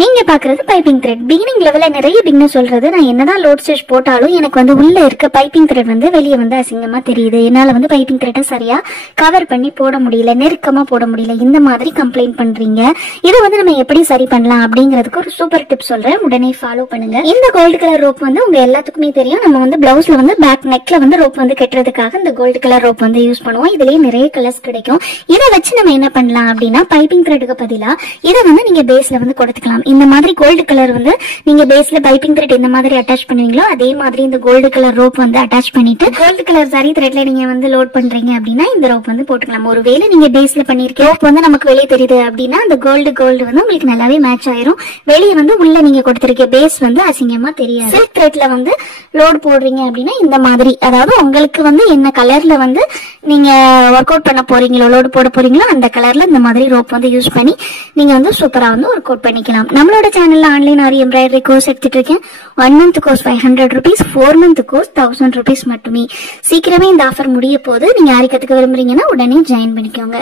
நீங்க பாக்குறது piping thread. Beginning லெவல்ல நிறைய பிகினர்ஸ் சொல்றது, நான் என்னதான் லோட் ஸ்டிச் போட்டாலும் எனக்கு வந்து உள்ள இருக்க பைப்பிங் த்ரெட் வந்து வெளியே வந்து அசிங்கமா தெரியுது, என்னால வந்து பைப்பிங் த்ரெட்டை சரியா கவர் பண்ணி போட முடியல, நெருக்கமா போட முடியல, இந்த மாதிரி கம்ப்ளைண்ட் பண்றீங்க. இதை வந்து நம்ம எப்படி சரி பண்ணலாம் அப்படிங்கிறதுக்கு ஒரு சூப்பர் டிப் சொல்றேன், உடனே ஃபாலோ பண்ணுங்க. இந்த கோல்டு கலர் ரோப் வந்து உங்க எல்லாத்துக்குமே தெரியும். நம்ம வந்து பிளவுஸ்ல வந்து பேக் நெக்ல வந்து ரோப் வந்து கட்டுறதுக்காக இந்த கோல்டு கலர் ரோப் வந்து யூஸ் பண்ணுவோம். இதுலயே நிறைய கலர்ஸ் கிடைக்கும். இதை வச்சு நம்ம என்ன பண்ணலாம் அப்படின்னா, பைப்பிங் த்ரெட்டுக்கு பதிலா இதை வந்து நீங்க பேஸ்ல வந்து கொடுத்துக்கலாம். இந்த மாதிரி கோல்டு கலர் வந்து நீங்க பேஸ்ல பைப்பிங் த்ரெட் இந்த மாதிரி அட்டாச் பண்ணுவீங்களோ அதே மாதிரி இந்த கோல்டு கலர் ரோப் வந்து அட்டாச் பண்ணிட்டு கோல்டு கலர் சாரி த்ரெட்ல நீங்க வந்து லோட் பண்றீங்க அப்படின்னா இந்த ரோப் வந்து போட்டுக்கலாம். ஒருவேளை நீங்க பேஸ்ல பண்ணிருக்க ரோப் வந்து நமக்கு வெளியே தெரியுது அப்படின்னா அந்த கோல்டு வந்து உங்களுக்கு நல்லாவே மேட்ச் ஆயிரும். வெளியே வந்து உள்ள நீங்க கொடுத்திருக்க பேஸ் வந்து அசிங்கமா தெரியாது. சில்க் த்ரெட்ல வந்து லோட் போடுறீங்க அப்படின்னா இந்த மாதிரி, அதாவது உங்களுக்கு வந்து என்ன கலர்ல வந்து நீங்க ஒர்க் அவுட் பண்ண போறீங்களோ, லோடு போட போறீங்களோ அந்த கலர்ல இந்த மாதிரி ரோப் வந்து யூஸ் பண்ணி நீங்க வந்து சூப்பரா வந்து ஒர்க் அவுட் பண்ணிக்கலாம். நம்மளோட சேனல்ல ஆன்லைன் ஆரி எம்ப்ராய்டரி கோர்ஸ் எடுத்துட்டு இருக்கேன். 1 month course 500 rupees, 4 month course 1000 rupees மட்டுமே. சீக்கிரமே இந்த ஆஃபர் முடிய போது. நீங்க ஆரி கத்துக்க விரும்புறீங்கன்னா உடனே ஜாயின் பண்ணிக்கோங்க.